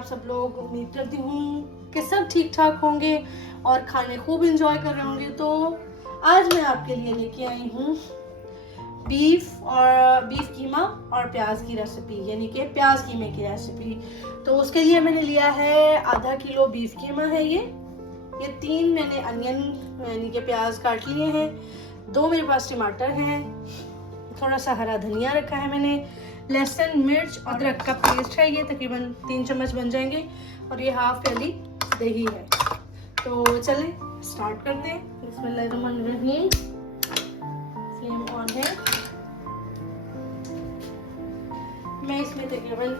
आप सब लोग। उम्मीद करती हूँ कि सब ठीक ठाक होंगे और खाने खूब इंजॉय कर रहे होंगे। तो आज मैं आपके लिए लेके आई हूँ बीफ कीमा और प्याज की रेसिपी, यानी कि प्याज कीमे की रेसिपी। तो उसके लिए मैंने लिया है आधा किलो बीफ कीमा है। ये 3 मैंने अनियन यानी कि प्याज काट लिए हैं, 2 मेरे पास टमाटर हैं, थोड़ा सा हरा धनिया रखा है मैंने, लहसुन मिर्च अदरक का पेस्ट है, ये तकरीबन 3 चम्मच बन जाएंगे, और ये हाफ प्याली दही है। तो चलें स्टार्ट करते हैं। बिस्मिल्लाहिर्रहमानिर्रहीम। फ्लेम ऑन है। मैं इसमें तकरीबन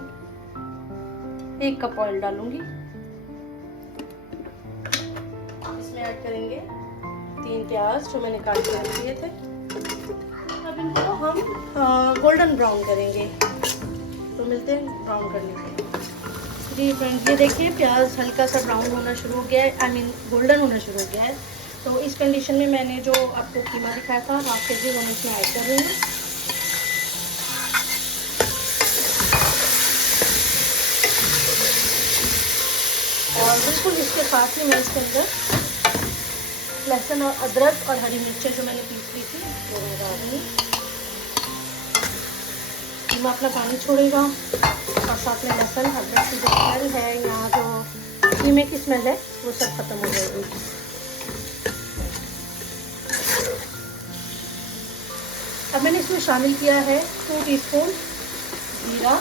1 कप ऑयल डालूंगी। इसमें ऐड करेंगे 3 प्याज जो मैंने काट के रख दिए थे। अब इनको हम गोल्डन ब्राउन करेंगे। तो मिलते हैं ब्राउन करने के। जी फ्रेंड्स, ये देखिए प्याज हल्का सा ब्राउन होना शुरू हो गया है, आई मीन गोल्डन होना शुरू हो गया है। तो इस कंडीशन में मैंने जो आपको कीमा दिखाया था हाफ के जी, वो मैं इसमें ऐड कर रही हूँ। और बिल्कुल इसके साथ ही मैं इसके अंदर लहसुन और अदरक और हरी मिर्चें जो मैंने पीस ली थी वो मैं डाल दूँगी। कीमा अपना पानी छोड़ेगा और साथ में लहसुन अदरक की जो स्मेल है, यहाँ जो कीमे की स्मेल है, वो सब खत्म हो जाएगी। अब मैंने इसमें शामिल किया है 2 टीस्पून जीरा,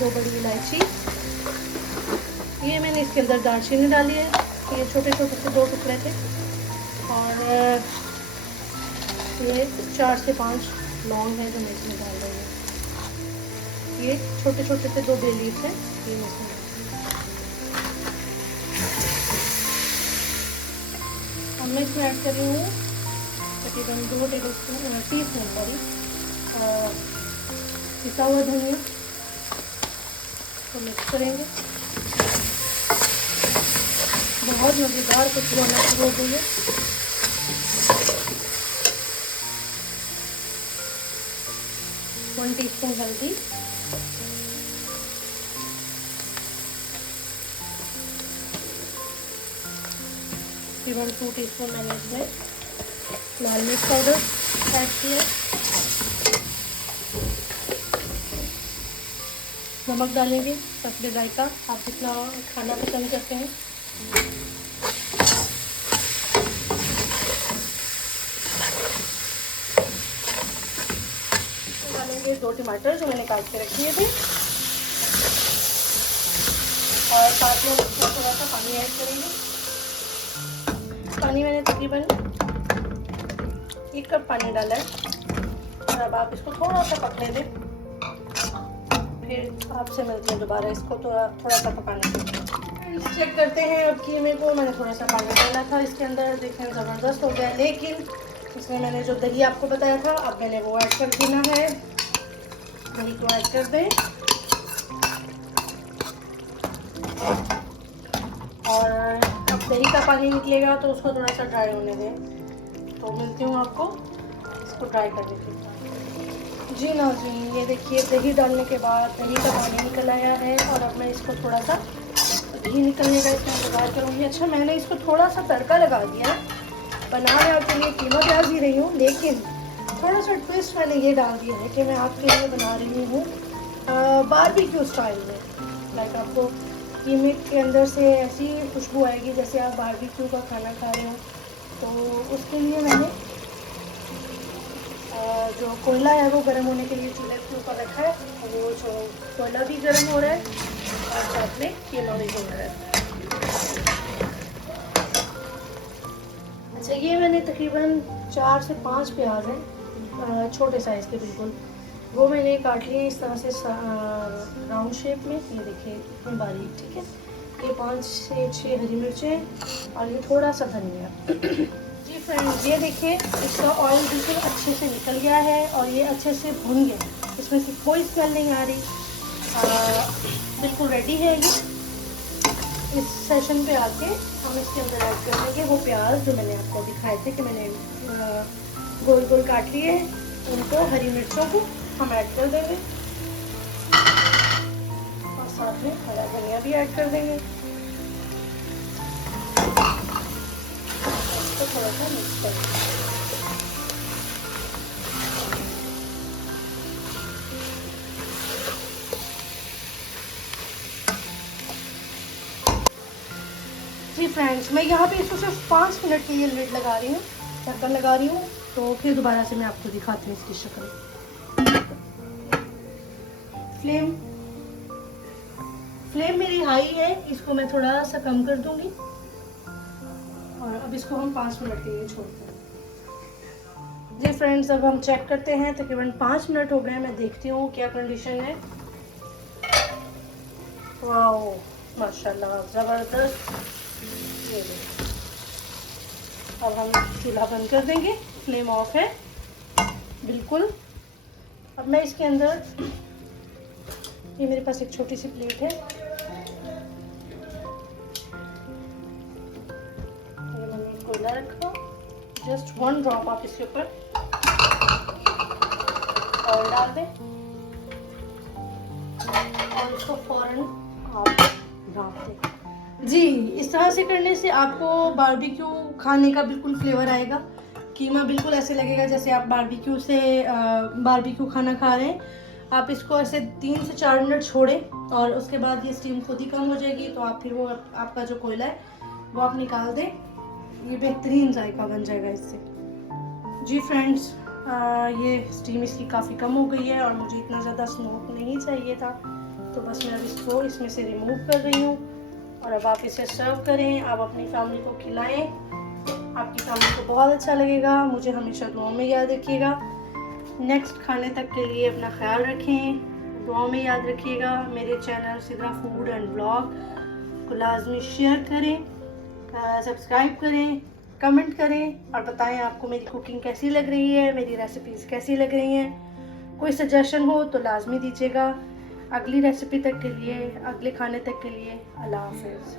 2 बड़ी इलायची, ये मैंने इसके अंदर दालचीनी डाली है, ये छोटे छोटे से 2 टुकड़े थे, और ये 4 से 5 लौंग है जो मैं इसमें डाल रही हूँ। ये छोटे छोटे से 2 बे लीफ है, ये मैं इसमें। अब मैं इसमें ऐड कर रही हूँ तकरीबन 2 टीस्पून सॉरी पिसा हुआ धनिया। तो मिक्स करेंगे। बहुत मज़ेदार खुशबू आना शुरू हो गई है। वन टीस्पून हल्दी, तकरीबन 2 टीस्पून मैंने इसमें लाल मिर्च पाउडर ऐड किया, नमक डालेंगे हस्बे जायका, आप जितना खाना पसंद करते हैं। डालेंगे 2 टमाटर जो मैंने काट के रख दिए थे, और साथ में इसमें थोड़ा सा पानी ऐड करेंगे। पानी मैंने तकरीबन 1 कप पानी डाला है, और अब आप इसको थोड़ा सा पकने दें, फिर आपसे मिलते हैं दोबारा इसको थोड़ा सा पकाने के। चेक करते हैं अब कीमे को। मैंने थोड़ा सा पानी डाला था इसके अंदर, देखने में ज़बरदस्त हो गया, लेकिन इसमें मैंने जो दही आपको बताया था अब मैंने वो ऐड कर देना है। दही को ऐड कर दें, और अब दही का पानी निकलेगा तो उसको थोड़ा सा ड्राई होने दें। तो मिलती हूँ आपको इसको ड्राई करने के बाद। जी ना जी, ये देखिए दही डालने के बाद दही का पानी निकल आया है, और अब मैं इसको थोड़ा सा घी निकलने का इसमें इंतज़ार करूँगी। अच्छा, मैंने इसको थोड़ा सा तड़का लगा दिया है। बना मैं आपके लिए कीमा प्याज ही रही हूँ, लेकिन थोड़ा सा ट्विस्ट मैंने ये डाल दिया है कि मैं आपके लिए बना रही हूँ बारबेक्यू स्टाइल में। लाइक आपको कीमे के अंदर से ऐसी खुशबू आएगी जैसे आप बारबेक्यू का खाना खा रहे हो। तो उसके लिए मैंने जो कोयला है वो गर्म होने के लिए चूल्हे के ऊपर रखा है, वो जो कोयला भी गर्म हो रहा है और साथ में कीमा भी भून रहा है। अच्छा, ये मैंने तकरीबन 4 से 5 प्याज हैं, छोटे साइज़ के बिल्कुल, वो मैंने काट लिए इस तरह से राउंड शेप में। ये देखिए इतनी बारीक, ठीक है। ये 5 से 6 हरी मिर्चें, और ये थोड़ा सा धनिया। जी फ्रेंड्स, ये देखिए इसका ऑयल बिल्कुल अच्छे से निकल गया है, और ये अच्छे से भुन गया, इसमें से कोई स्मेल नहीं आ रही, बिल्कुल रेडी है ये। इस सेशन पे आके हम इसके अंदर ऐड कर देंगे वो प्याज जो मैंने आपको दिखाए थे कि मैंने गोल गोल काट लिए, उनको, हरी मिर्चों को हम ऐड कर देंगे, और साथ में हरा धनिया भी ऐड कर देंगे। इसको थोड़ा सा मिक्स कर देंगे। जी फ्रेंड्स, मैं यहाँ पे इसको सिर्फ 5 मिनट के लिए लिड लगा रही हूँ, ढक्कन लगा रही हूँ। तो फिर दोबारा से मैं आपको दिखाती हूँ इसकी शक्ल। फ्लेम मेरी हाई है, इसको मैं थोड़ा सा कम कर दूंगी और अब इसको हम 5 मिनट के लिए छोड़ते हैं। जी फ्रेंड्स, अब हम चेक करते हैं। तकरीबन 5 मिनट हो गए, मैं देखती हूँ क्या कंडीशन है। वाओ, माशाल्लाह, ज़बरदस्त। ये अब हम चूल्हा बंद कर देंगे, फ्लेम ऑफ है बिल्कुल। अब मैं इसके अंदर, ये मेरे पास एक छोटी सी प्लेट है, ये मैंने कोयला रखा, जस्ट 1 ड्रॉप आप इसके ऊपर ऑयल डाल दें और इसको फौरन आप ढाँप दें। जी, इस तरह से करने से आपको बारबेक्यू खाने का बिल्कुल फ्लेवर आएगा। कीमा बिल्कुल ऐसे लगेगा जैसे आप बारबेक्यू खाना खा रहे हैं। आप इसको ऐसे 3 से 4 मिनट छोड़ें और उसके बाद ये स्टीम खुद ही कम हो जाएगी। तो आप फिर वो आपका जो कोयला है वो आप निकाल दें, ये बेहतरीन जायका बन जाएगा इससे। जी फ्रेंड्स, ये स्टीम इसकी काफ़ी कम हो गई है और मुझे इतना ज़्यादा स्मोक नहीं चाहिए था, तो बस मैं अब इसको इसमें से रिमूव कर रही हूँ। और अब आप इसे सर्व करें, आप अपनी फैमिली को खिलाएं, आपकी फैमिली को बहुत अच्छा लगेगा। मुझे हमेशा दुआओं में याद रखिएगा। नेक्स्ट खाने तक के लिए अपना ख्याल रखें, दुआओं में याद रखिएगा। मेरे channel Sidra food and blog को लाजमी शेयर करें, सब्सक्राइब करें, कमेंट करें और बताएं आपको मेरी कुकिंग कैसी लग रही है, मेरी रेसिपीज़ कैसी लग रही हैं। कोई सजेशन हो तो लाजमी दीजिएगा। अगली रेसिपी तक के लिए, अगले खाने तक के लिए अल्लाह हाफ़िज़।